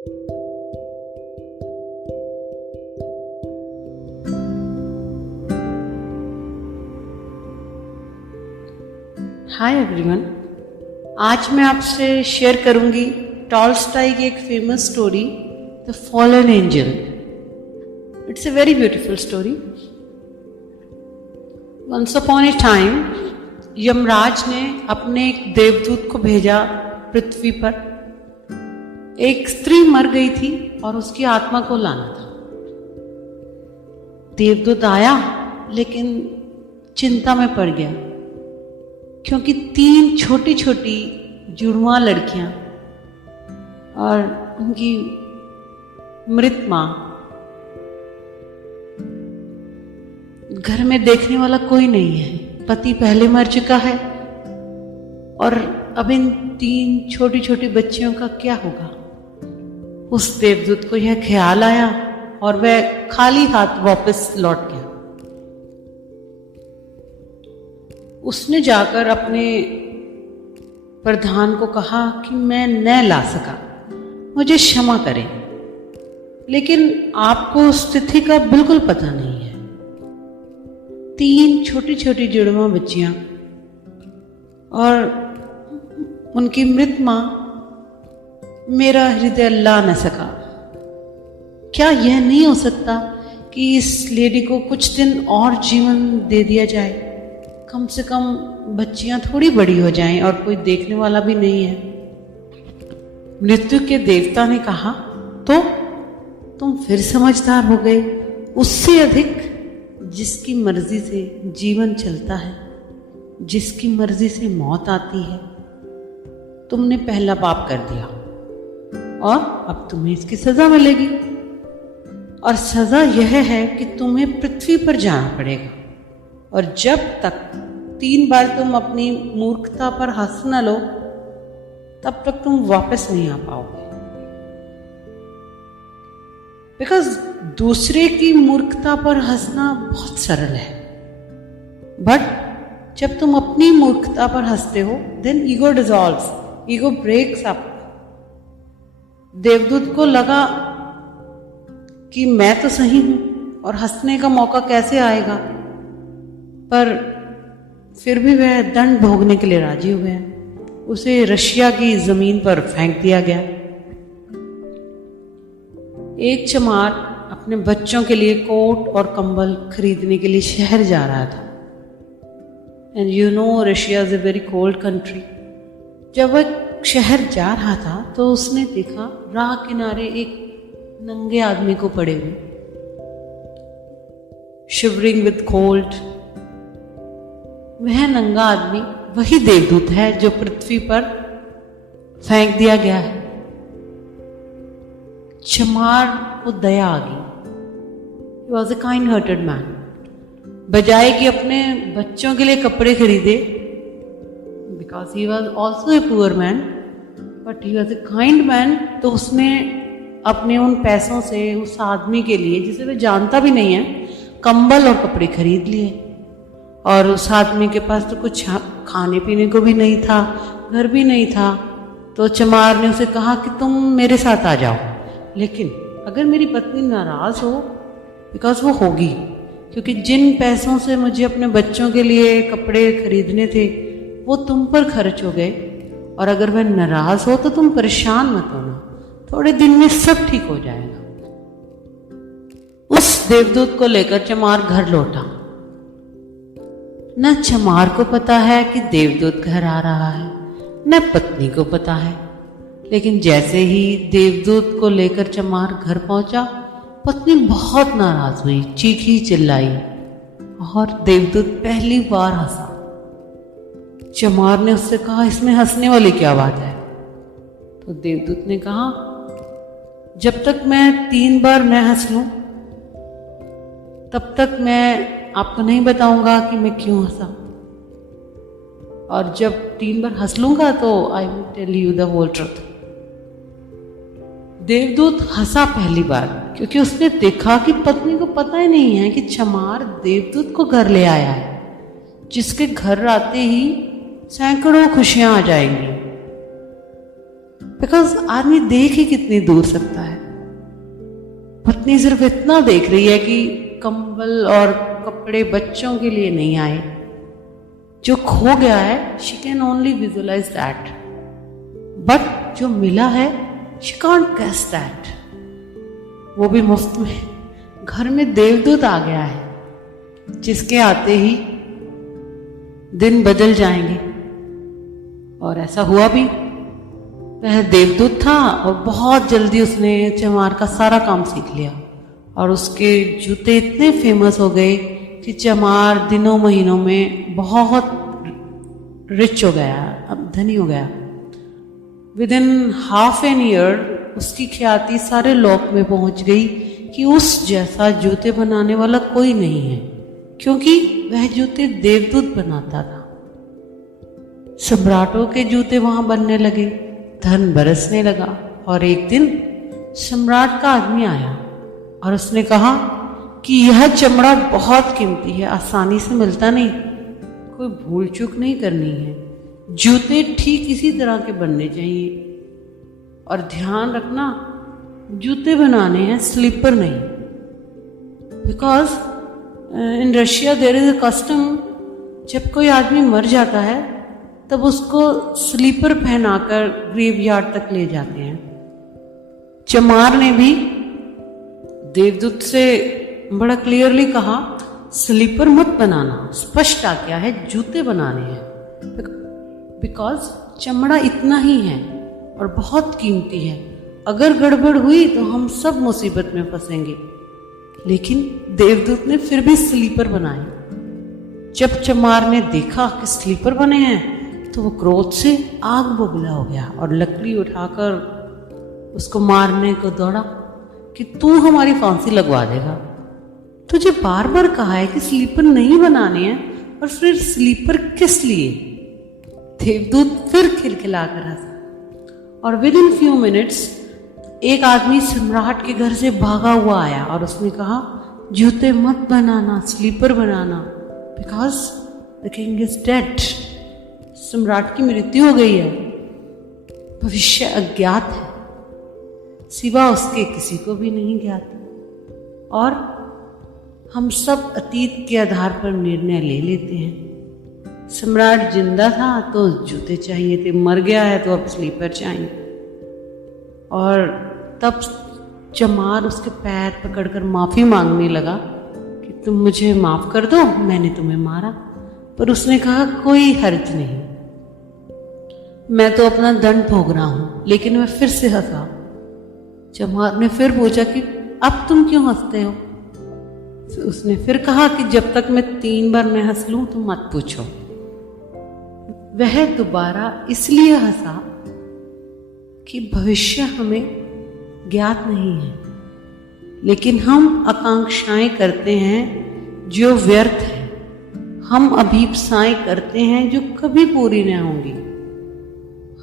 Hi everyone, आज मैं आपसे शेयर करूंगी टॉल्स्टॉय की एक famous story the fallen angel. It's a very beautiful story. Once upon a time Yamraj ने अपने एक देवदूत को भेजा पृथ्वी पर। एक स्त्री मर गई थी और उसकी आत्मा को लाना था। देवदूत आया लेकिन चिंता में पड़ गया, क्योंकि 3 छोटी छोटी जुड़वा लड़कियां और उनकी मृत मां, घर में देखने वाला कोई नहीं है। पति पहले मर चुका है और अब इन 3 छोटी छोटी बच्चियों का क्या होगा। उस देवदूत को यह ख्याल आया और वह खाली हाथ वापस लौट गया। उसने जाकर अपने प्रधान को कहा कि मैं न ला सका, मुझे क्षमा करें, लेकिन आपको उस तिथि का बिल्कुल पता नहीं है। 3 छोटी छोटी जुड़वा बच्चियां और उनकी मृत मां मेरा हृदय ला न सका। क्या यह नहीं हो सकता कि इस लेडी को कुछ दिन और जीवन दे दिया जाए? कम से कम बच्चियां थोड़ी बड़ी हो जाएं और कोई देखने वाला भी नहीं है। मृत्यु के देवता ने कहा, तो तुम फिर समझदार हो गए। उससे अधिक जिसकी मर्जी से जीवन चलता है, जिसकी मर्जी से मौत आती है, तुमने पहला पाप कर दिया और अब तुम्हें इसकी सजा मिलेगी। और सजा यह है कि तुम्हें पृथ्वी पर जाना पड़ेगा, और जब तक 3 बार तुम अपनी मूर्खता पर हंस न लो, तब तक तुम वापस नहीं आ पाओगे। बिकॉज दूसरे की मूर्खता पर हंसना बहुत सरल है, बट जब तुम अपनी मूर्खता पर हंसते हो, then ego dissolves, ego breaks up. देवदूत को लगा कि मैं तो सही हूं और हंसने का मौका कैसे आएगा, पर फिर भी वह दंड भोगने के लिए राजी हुए। उसे रशिया की जमीन पर फेंक दिया गया। एक चमार अपने बच्चों के लिए कोट और कंबल खरीदने के लिए शहर जा रहा था। And you know, Russia is a very cold country. जब वह शहर जा रहा था तो उसने देखा राह किनारे एक नंगे आदमी को पड़े हुए, शिवरिंग विद कोल्ड। वह नंगा आदमी वही देवदूत है जो पृथ्वी पर फेंक दिया गया है। चमार को दया आ गई। He was a kind-hearted man. बजाय कि अपने बच्चों के लिए कपड़े खरीदे, because he was also a poor man, but he was a kind man, तो उसने अपने उन पैसों से उस आदमी के लिए, जिसे वह जानता भी नहीं है, कंबल और कपड़े खरीद लिए। और उस आदमी के पास तो कुछ खाने पीने को भी नहीं था, घर भी नहीं था। तो चमार ने उसे कहा कि तुम मेरे साथ आ जाओ, लेकिन अगर मेरी पत्नी नाराज हो, बिकॉज वो होगी, क्योंकि जिन पैसों से मुझे अपने बच्चों के लिए कपड़े खरीदने थे वो तुम पर खर्च हो गए, और अगर वह नाराज हो तो तुम परेशान मत होना, थोड़े दिन में सब ठीक हो जाएगा। उस देवदूत को लेकर चमार घर लौटा। न चमार को पता है कि देवदूत घर आ रहा है, न पत्नी को पता है। लेकिन जैसे ही देवदूत को लेकर चमार घर पहुंचा, पत्नी बहुत नाराज हुई, चीखी चिल्लाई, और देवदूत पहली बार हंसा। चमार ने उससे कहा, इसमें हंसने वाली क्या बात है? तो देवदूत ने कहा, जब तक मैं 3 बार न हंस लूं, तब तक मैं आपको नहीं बताऊंगा कि मैं क्यों हंसा, और जब 3 बार हंस लूंगा तो I will tell you the whole truth. देवदूत हंसा पहली बार, क्योंकि उसने देखा कि पत्नी को पता ही नहीं है कि चमार देवदूत को घर ले आया है, जिसके घर आते ही सैकड़ों खुशियां आ जाएंगी। बिकॉज आदमी देख ही कितनी दूर सकता है। पत्नी सिर्फ इतना देख रही है कि कंबल और कपड़े बच्चों के लिए नहीं आए। जो खो गया है she can only visualise that, but जो मिला है शी कांट गेस दैट। वो भी मुफ्त में। घर में देवदूत आ गया है जिसके आते ही दिन बदल जाएंगे। और ऐसा हुआ भी। वह देवदूत था और बहुत जल्दी उसने चमार का सारा काम सीख लिया और उसके जूते इतने फेमस हो गए कि चमार दिनों महीनों में बहुत रिच हो गया, अब धनी हो गया। With in half an year उसकी ख्याति सारे लोक में पहुंच गई कि उस जैसा जूते बनाने वाला कोई नहीं है, क्योंकि वह जूते देवदूत बनाता था। सम्राटों के जूते वहां बनने लगे, धन बरसने लगा। और एक दिन सम्राट का आदमी आया और उसने कहा कि यह चमड़ा बहुत कीमती है, आसानी से मिलता नहीं, कोई भूल चूक नहीं करनी है। जूते ठीक इसी तरह के बनने चाहिए और ध्यान रखना जूते बनाने हैं, स्लीपर नहीं। Because in Russia there is a custom, जब कोई आदमी मर जाता है तब उसको स्लीपर पहनाकर ग्रेवयार्ड तक ले जाते हैं। चमार ने भी देवदूत से बड़ा क्लियरली कहा, स्लीपर मत बनाना, स्पष्ट आज्ञा है, जूते बनाने हैं। बिकॉज चमड़ा इतना ही है और बहुत कीमती है, अगर गड़बड़ हुई तो हम सब मुसीबत में फंसेंगे। लेकिन देवदूत ने फिर भी स्लीपर बनाए। जब चमार ने देखा कि स्लीपर बने हैं तो वो क्रोध से आग बबूला हो गया और लकड़ी उठाकर उसको मारने को दौड़ा कि तू हमारी फांसी लगवा देगा। तुझे बार बार कहा है कि स्लीपर नहीं बनाने हैं और फिर स्लीपर किस लिए? देवदूत फिर खिलखिलाकर हंसा और विद इन फ्यू मिनट्स एक आदमी सम्राट के घर से भागा हुआ आया और उसने कहा, जूते मत बनाना, स्लीपर बनाना, because the king is dead. सम्राट की मृत्यु हो गई है, भविष्य अज्ञात है, सिवा उसके किसी को भी नहीं ज्ञात। और हम सब अतीत के आधार पर निर्णय ले लेते हैं। सम्राट जिंदा था तो जूते चाहिए थे, मर गया है तो अब स्लीपर चाहिए। और तब चमार उसके पैर पकड़कर माफी मांगने लगा कि तुम मुझे माफ कर दो, मैंने तुम्हें मारा। पर उसने कहा, कोई हर्ज नहीं, मैं तो अपना दंड भोग रहा हूं। लेकिन वह फिर से हंसा। चमार ने फिर पूछा कि अब तुम क्यों हंसते हो? उसने फिर कहा कि जब तक मैं 3 बार न हंस लूं तो मत पूछो। वह दोबारा इसलिए हंसा कि भविष्य हमें ज्ञात नहीं है, लेकिन हम आकांक्षाएं करते हैं जो व्यर्थ है, हम अभीप्साएं करते हैं जो कभी पूरी न होंगी,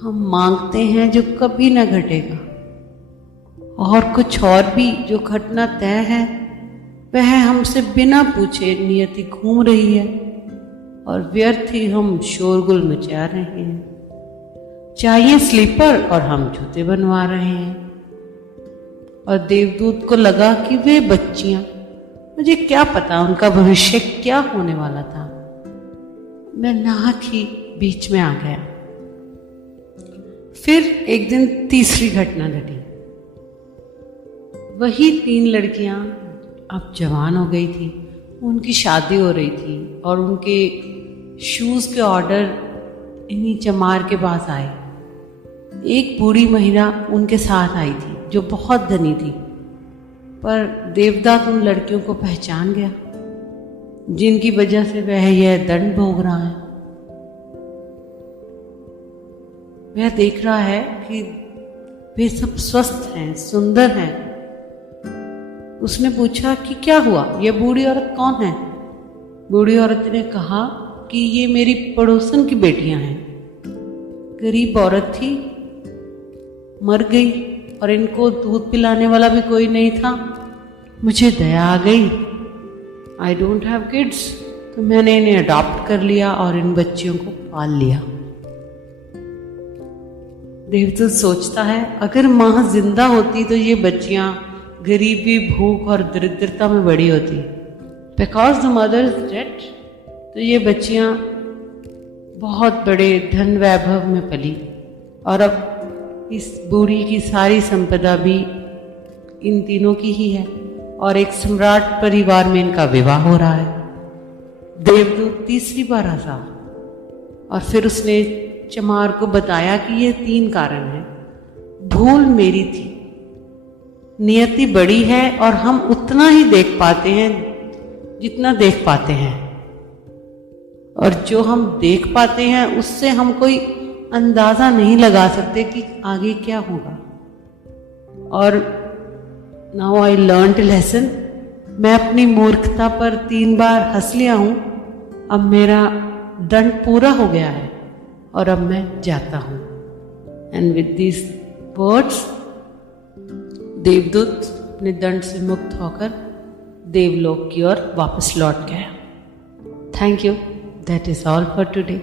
हम मांगते हैं जो कभी न घटेगा, और कुछ और भी जो घटना तय है वह हमसे बिना पूछे नियति घूम रही है और व्यर्थ ही हम शोरगुल मचा रहे हैं। चाहिए स्लीपर और हम जूते बनवा रहे हैं। और देवदूत को लगा कि वे बच्चियां, मुझे क्या पता उनका भविष्य क्या होने वाला था, मैं नाहक ही बीच में आ गया। फिर एक दिन तीसरी घटना घटी। वही 3 लड़कियां अब जवान हो गई थी, उनकी शादी हो रही थी और उनके शूज़ के ऑर्डर इन्हीं चमार के पास आए। एक बूढ़ी महिला उनके साथ आई थी जो बहुत धनी थी, पर देवदूत उन लड़कियों को पहचान गया जिनकी वजह से वह यह दंड भोग रहा है। वह देख रहा है कि वे सब स्वस्थ हैं, सुंदर हैं। उसने पूछा कि क्या हुआ, यह बूढ़ी औरत कौन है? बूढ़ी औरत ने कहा कि ये मेरी पड़ोसन की बेटियां हैं। गरीब औरत थी, मर गई और इनको दूध पिलाने वाला भी कोई नहीं था। मुझे दया आ गई, आई डोंट हैव किड्स, तो मैंने इन्हें अडॉप्ट कर लिया और इन बच्चियों को पाल लिया। देवदूत सोचता है अगर माँ जिंदा होती तो ये बच्चियां गरीबी, भूख और दरिद्रता में बड़ी होती। Because the mother is dead, तो ये बच्चियां बहुत बड़े धन वैभव में पली और अब इस बूढ़ी की सारी संपदा भी इन तीनों की ही है और एक सम्राट परिवार में इनका विवाह हो रहा है। देवदूत तीसरी बार हंसा और फिर उसने चमार को बताया कि ये 3 कारण हैं। भूल मेरी थी, नियति बड़ी है और हम उतना ही देख पाते हैं जितना देख पाते हैं, और जो हम देख पाते हैं उससे हम कोई अंदाजा नहीं लगा सकते कि आगे क्या होगा। और नाउ आई लर्न्ड लेसन, मैं अपनी मूर्खता पर 3 बार हंस लिया हूं, अब मेरा दंड पूरा हो गया है और अब मैं जाता हूं। एंड विद दिस वर्ड्स देवदूत अपने दंड से मुक्त होकर देवलोक की ओर वापस लौट गया। Thank you. That is all for today.